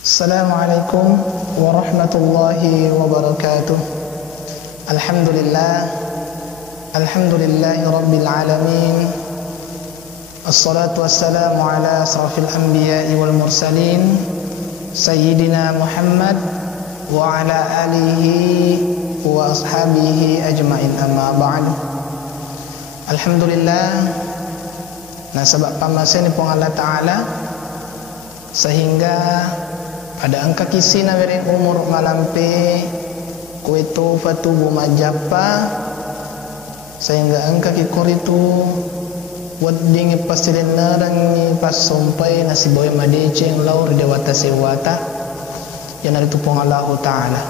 Assalamualaikum warahmatullahi wabarakatuh. Alhamdulillahi rabbil alamin. Assalatu wassalamu ala asrafil anbiya'i wal mursalin Sayyidina Muhammad wa ala alihi wa ashabihi ajma'in, amma ba'du. Alhamdulillah, nasabak pamasen ni Allah Ta'ala sehingga pada angka kisina beri umur malampe kuetu fatubu majapa sehingga angka kikoritu waddingi pasilin narangi pasompai nasiboy madeceng laur dewata sewata yang itu pong Allah Ta'ala.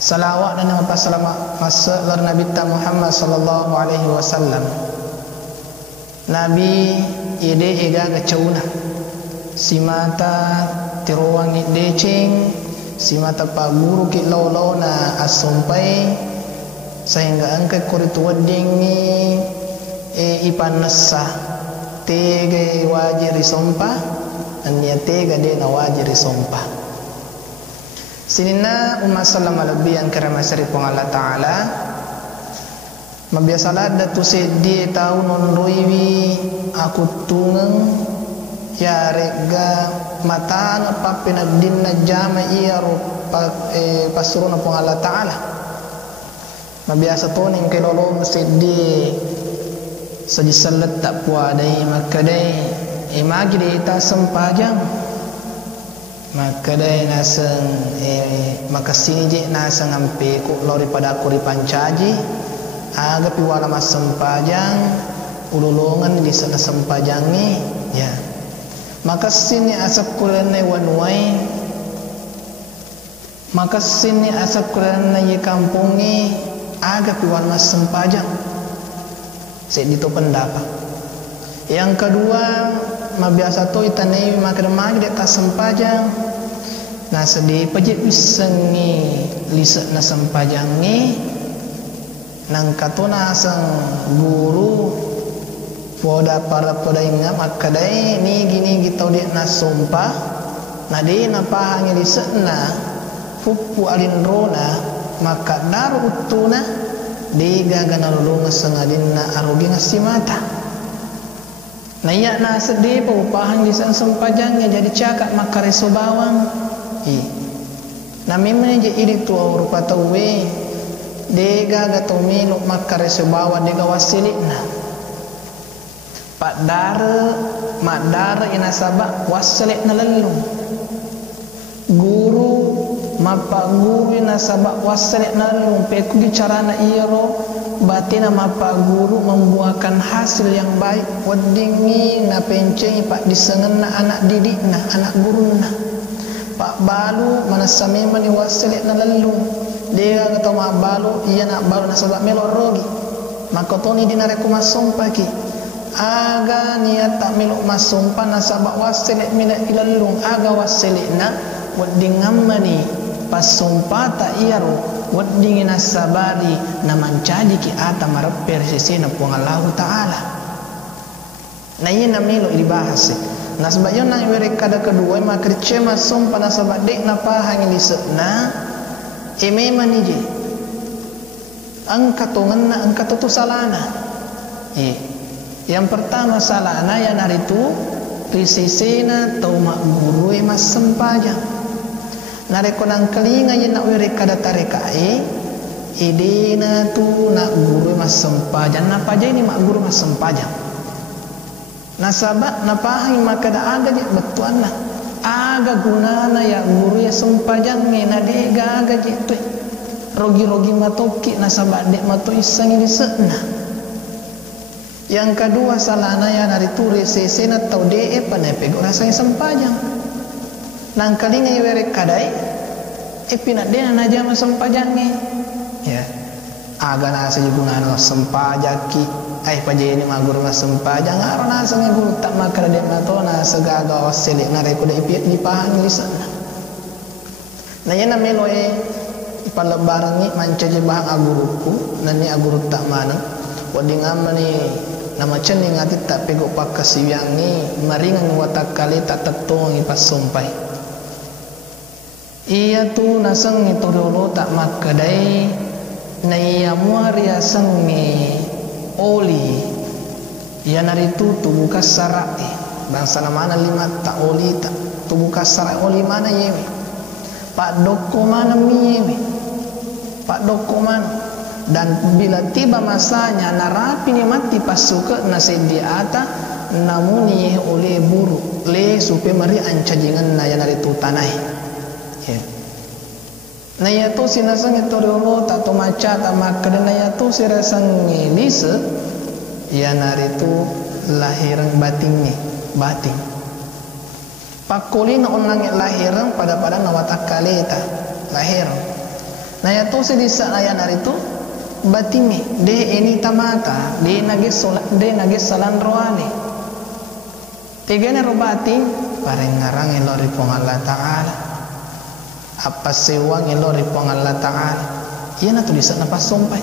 Salawat dan nama pasalama masa lar Nabi Muhammad sallallahu alaihi wasallam. Nabi ide ega gacauna si mata tiruang ni decing, si mata pak guru ki law na asumpai sehingga angkat kuritu wadingi ipan nasa tege wajib risompa dan dia tega de na wajib risompa. Sinina umat salam lebih yang kerana seri pong Allah Ta'ala mabiasalah datu sedi tahu nonroiwi aku tungeng ya rega mata na papina din na jama iya ro pasuro na pong Allah Ta'ala. Mabiasa to ning kay lolo masidi sa disalat tak puadai makaday magide ita sampajang makaday nasang makasini je nasang ampe ko lori pada kuri pancaji aga piwala masampajang ululungan di sana sampajang ni ya. Maka sini asap kulanay wanuay, maka sini asap kulanay kampungi aga piwan mas sempajang. Saya dito pendapat. Yang kedua, mabiasa to itanay makadamag deta sempajang. Nasa di pajik wisangi lisak na sempajang ni nang katuna sang guru poda para poda inga makadai ni gini gitu dia nasumpa nadi napa hangi lisena pupu alindrona maka daru utuna diga ganalulunga sengadina arugi ngasimata na iya na sedih paupahang lisan sempajangnya jadi cakap maka reso bawang na mimene je iri tu rupa tawe diga gatomilo maka reso bawang diga wasilina Pak dara mak dara ina sabak wasalik na lalung guru mapa guru ina sabak wasalik na lalung peku bicarana iro batina mapa guru membuahkan hasil yang baik wadingi na penceng pak disengen na anak didik na anak guru na pak balu mana samiman wasalik na lalung dia kata mak balu iya nak balu na sabak melorogi maka toni dinare kumasong pagi aga niat tak miluk masumpa nasabak wasilik mina ilalung aga wasilikna wadding ngammani pasumpa tak iyaru wadding nasabari na mancaji ki ata marapper sisina puang Allah Ta'ala na iya na miluk dibahas nasabak yun na iwere kada kedua makerce masumpa nasabak dek na pahang ilisakna memang ije angka tungan na angka tutu salana yang pertama salahna yang hari itu risisena tau mak guru mas sempajang nare konang kelinga yang nak wiri kada tarekai idina tu nak guru mas sempajang napa aja ini mak guru mas sempajang nasabak napa hang maka da aga je betuan lah aga gunana ya guru ya sempajang ni nadega aga je tu rogi-rogi matoki nasabak dek mato isang ini sekna. Yang kedua salahna yang hari tu resesena tau de panepego rasanya sempajang. Nang kalinga iwere kadai pinat de na jama sempajang ni. Ya. Aga na sa jugungan sempajaki ai paje ni magur mas sempajang arona sa guru tak makara de matona segaga waselik na re ko de di pahang lisan. Na yana meloe palebaran ni mancaje bahang aguruku nani aguru tak mana wading amani nama ceni ngati tak pegok pakas yang ni maringan watak kali tak tetung pas sumpai Iya tu nasang itu dulu tak makadai na iya muaria sangi oli iya naritu tubuh kasara bangsa mana lima tak oli tak tubuh kasara oli mana yewe pak doko mana yewe pak doko mana. Dan bila tiba masanya narapi ni mati pasuka nasidiata namun ye oleh buru le supaya mari ancajingan na yana itu tanah ya na ya tu sinasang itu dulu tak tu maca tak makna na ya tu sirasang lise ya naritu lahiran bating pakulina onang lahiran pada nawatakaleta lahir na ya tu sidisa aya naritu batimi de ini tamata de nagis salan roani tigane robati pareng ngarang elori pong Allah Ta'ala apa sewang elori pong Allah Ta'ala iya na tulisan na pasompai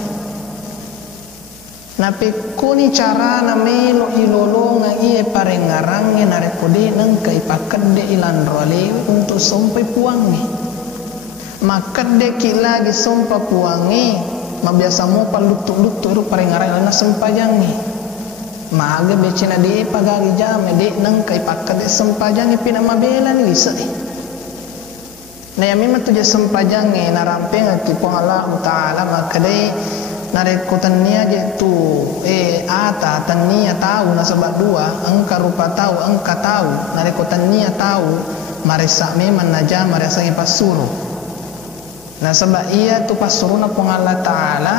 napi kuni cara na melo ilolo nga iya pareng ngarang narekodi nang kaipakan de ilan roale untuk sompai puangi makade kilagi sompa puangi mabiasa mo palutu-lutu ru parengarai na sempajangi maaga becina de pagari jame de nang kai pakkade sempajangi pina mabela ni lisa na yami matuja sempajangi na rampeng ati pong Allah Ta'ala makade narekutan niya je tu ata tania tahu na sabat dua angka rupa tahu angka tahu narekutan niya tahu marisa meman naja marisa ipasuru. Nah sebab ia tu pasuruna pong Allah Ta'ala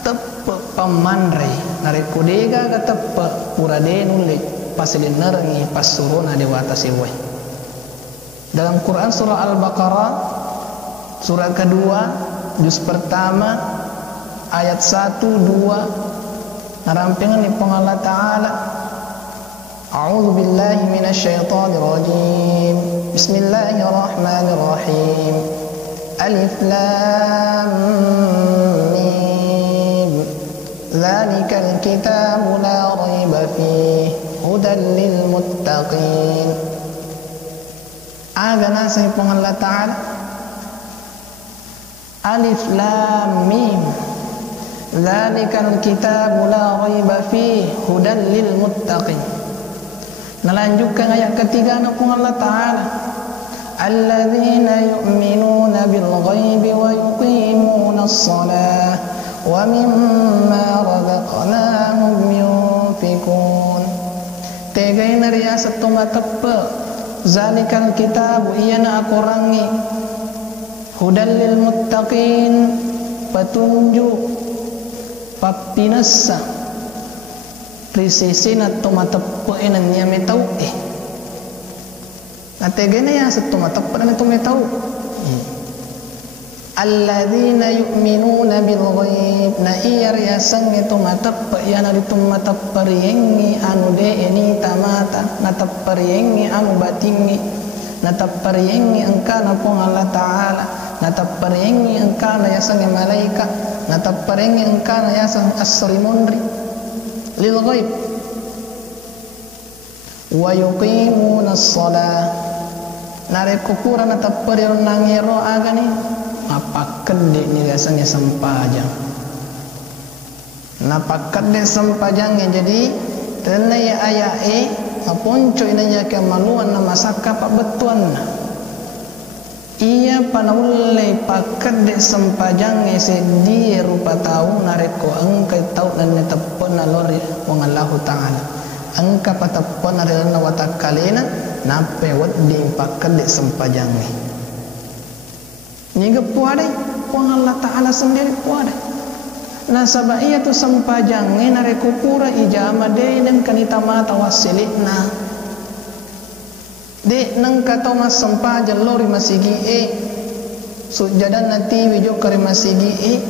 tepe pemandrai narekudega ka tepe purade nulik pasilin nerengi pasuruna dewata siwai dalam Quran surah Al-Baqarah surah kedua juz pertama ayat 1, 2 narampengan ni pong Allah Ta'ala A'udzu billahi minasyaitonir rajim Bismillahirrahmanirrahim Alif Lam Mim Dzalikal kitabu la raiba fihi hudan lil muttaqin. Agana sa pong Allah Ta'ala Alif Lam Mim Dzalikal kitabu la raiba fihi hudan lil muttaqin. Nalanjutkan ayat ketiga na pong Allah Ta'ala الذين يؤمنون بالغيب ويقيمون الصلاة ومما رزقناهم ينفقون تغين رياسة تمتب ذلك الكتاب إيانا أقراني هدى للمتقين petunjuk papinasa risisina tumatep inan niya metau nategena ya setumatep na to metau alladzina yu'minuna bil ghaib na iyar yasang itu matap ya na ditumatap pariengi anu de ini tamata natap pariengi anu batingi natap pariengi angkana pong Allah Ta'ala natap pariengi angkana yasang malaika natap pariengi angkana yasang as-salimundri lil ghaib wa yuqimuna as-salah narekukura natap parion nangero agani apakede ni rasanya sempajang napakede sempajang jadi tenai ayae aponco inanya kemaluan na masaka pak betuan iya panaulle pakede sempajang sedie rupa tahu nareko angkai tahu dan netepon nalori wong Allah Ta'ala angka patapon narena watakalena nape waddi pakade sempajang ni puade wong Allah Ta'ala sendiri puade nasaba iya tu sempajang ni narekukura ijama de dan kanita mata wasilitna de nang kato mas sempajang lori masigi sujadan na tiwi jo kare masigi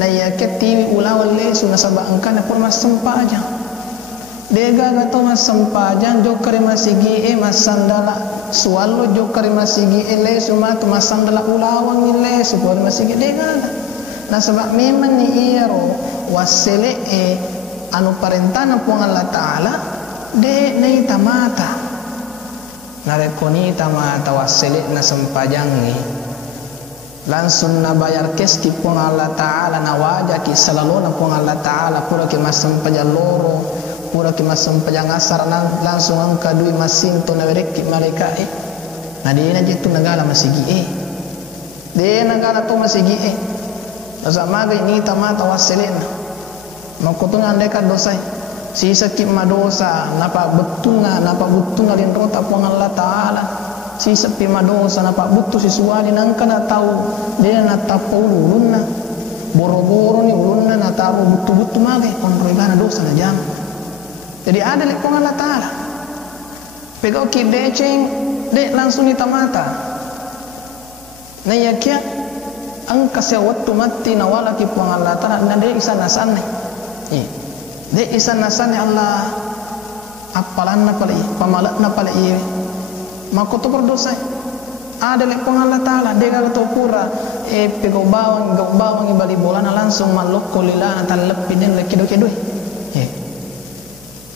na yaket tiwi ulawal le sunasaba angkana pun mas sempajang dega gato mas sempajang jo kare masigi masandala sualo jo kare masigi le sumat masandala ulawang le supor masigi dega na sebab memang ni iro wasile anu parentana pong Allah Ta'ala de nei tamata narekoni tama tawasselit na sempajangi langsung na bayar kes ki pung Allah Ta'ala na wajah ki selalu na pung Allah Ta'ala pura ki masem pajaloro pura ki masem pajangasar langsung angka dui masing to na werek ki malaikat na dia na jitu nagala masigi dia nagala to masigi sama ga ini tama tawasselit na makutungan dekat dosa sisa ki madosa napa betunga lindro ta pung Allah Ta'ala sisa pi madosa napa butu sisuali nang kana tahu dia na tapu ulunna boro-boro ni ulunna na taru butu-butu mage konro ibana dosa na jam jadi ada lek pung Allah Ta'ala pegau ki deceng dek langsung ni tamata na yakia angka sewatu mati na wala ki pung Allah Ta'ala na dek isan nasan ni dek isan nasan Allah apalan na pala pamalat na pala maka tu berdosa ada lek pung Allah Ta'ala dia kalau tu pura pegau bawang ibali bola na langsung malok kolila na talep pinin lek kido-kido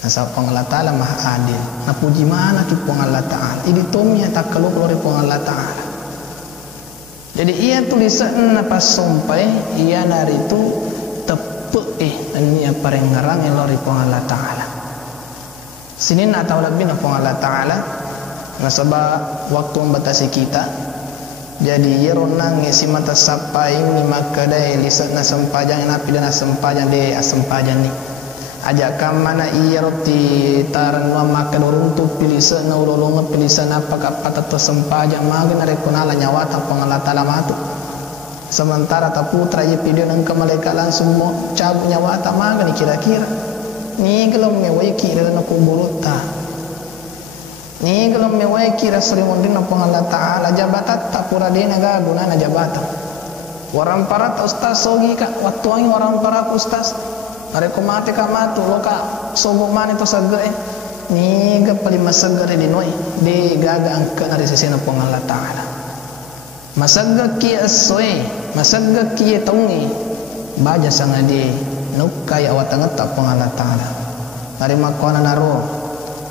nasa pung Allah Ta'ala maha adil na puji mana ki pung Allah Ta'ala idi tomia tak kalau lori pung Allah Ta'ala jadi ia tulisan na pas sampai ia nari tu tepuk ia parengarang lori pung Allah Ta'ala sinin atau lebih na pung Allah Ta'ala nasabah waktu membatasi kita jadi yeronang si mata sapai ni maka dai lisan na sempajang napi dan sempajang de asempajang ni ajak kamana iya roti taran wa maka dorong tu pilisa na ulolong pilisa na apa to sempajang magen are kunala nyawata pangala talamatu sementara ta putra ye pidio nang malaikat langsung mo cabut nyawata magen kira-kira ni kalau mewai kira na kuburuta ni kalau mewai kira sering undin pung Allah Ta'ala jabatan tak pura dia naga guna na jabatan warang parat ustaz sogi ka waktu ang warang parat ustaz are ko mate ka matu loka sobo man itu sagga ni ga pali masagga di noi de gaga angka na sisi na pung Allah Ta'ala masagga ki asoy masagga ki taungi baja sanga di nukai awatangat ta pung Allah Ta'ala are makona naro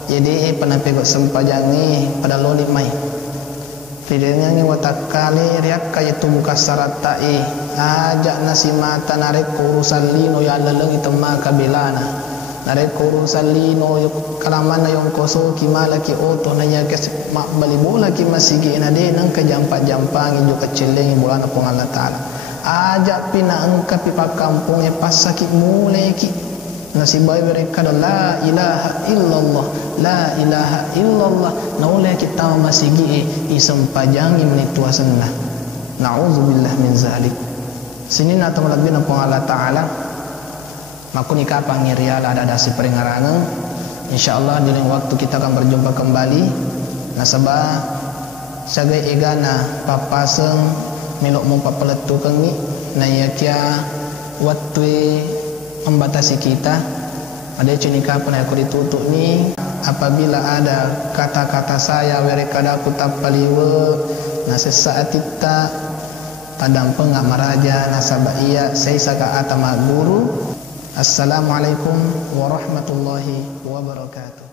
jadi penampi sempajangi pada loli mai videonya ni watakali riak kaya tubuh kasaratai ajak nasi mata narik urusan lino ya laleng itu maka bilana narik urusan lino kalamana yang koso kimala ki oto nanya kes mak bali bola ki masigi nade nang kejampak-jampangi juga celeng bulan pung Allah Ta'ala ajak pina angka pipa kampung pasaki mulai ki nasibai mereka la ilaha illallah la ilaha illallah naulai kita masigi isempajangi menitua senah na'udzubillah min zalik sinin atau lebih pung Allah Ta'ala makuni kapang ngiriala ada si peringarangan insyaallah di lain waktu kita akan berjumpa kembali nasabah sagai egana papaseng milok mumpa peletu kengi na yakia waktu membatasi kita ada cunika pun aku ditutup ni apabila ada kata-kata saya mereka aku tak paliwe na sesaat kita tadang pengak maraja nasabah iya saya saka atama guru assalamualaikum warahmatullahi wabarakatuh.